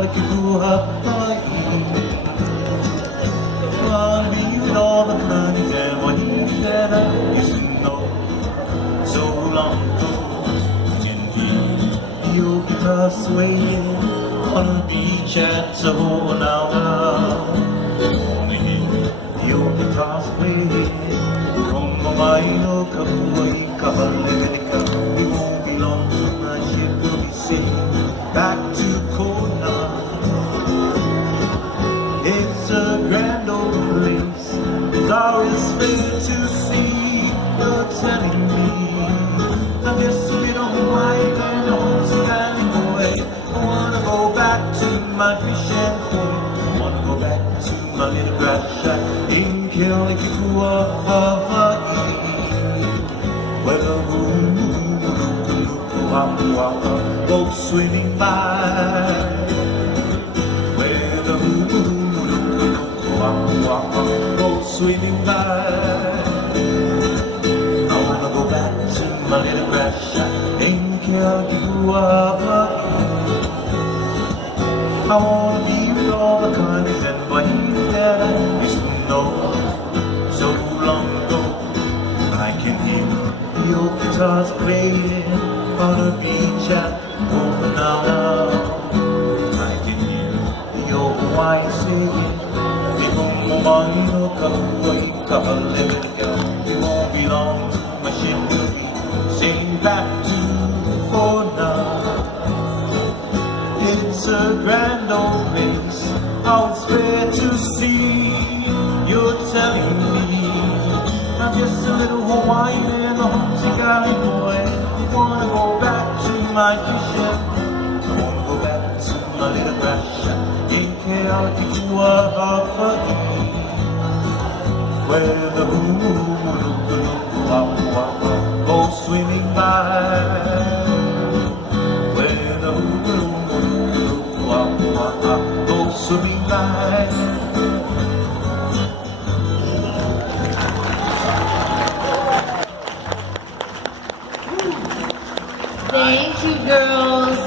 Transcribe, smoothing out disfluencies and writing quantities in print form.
like you grew up like wanna be with all the countries and what you said I used to know so long ago. Your guitar swaying on the beach at Savona. Wanna hear your guitar swaying. Kung mamaylo ka buhay kahalika, you won't belong to my ship. We'll be sailing back to Kona. It's a grand old place, flowers fair to see. You're telling me I'm just a little white and homesick and away. I wanna go back to my fishing point. I wanna go back to my little grass shack in Kealakekua, Hawaii, where the hoo-hoo-hoo-hoo-hoo-hoo-hoo-hoo-hoo go swimming by. Where the hoo-hoo-hoo-hoo-hoo-hoo-hoo-hoo go swimming by. I wanna go back to my little grass shack in Kealakekua, Hawaii. I wanna be with all the countries and Hawaii that I used to know so long ago. I can hear your guitars playing on the beach at Oahu. I can hear your Hawaiian singing. You won't belong to my ship. We'll be sailing back to Kona. It's a grand old place, how it's fair to see. You're telling me I'm just a little Hawaiian and a homesick island boy. I wanna go back to my fishing. I wanna go back to my little grass shack in Kealakekua, Hawaii, where the hoo-hoo-hoo-hoo-hoo-hoo-hoo go swimming by. Where the hoo-hoo-hoo-hoo-hoo-hoo go swimming by. Thank you, girls.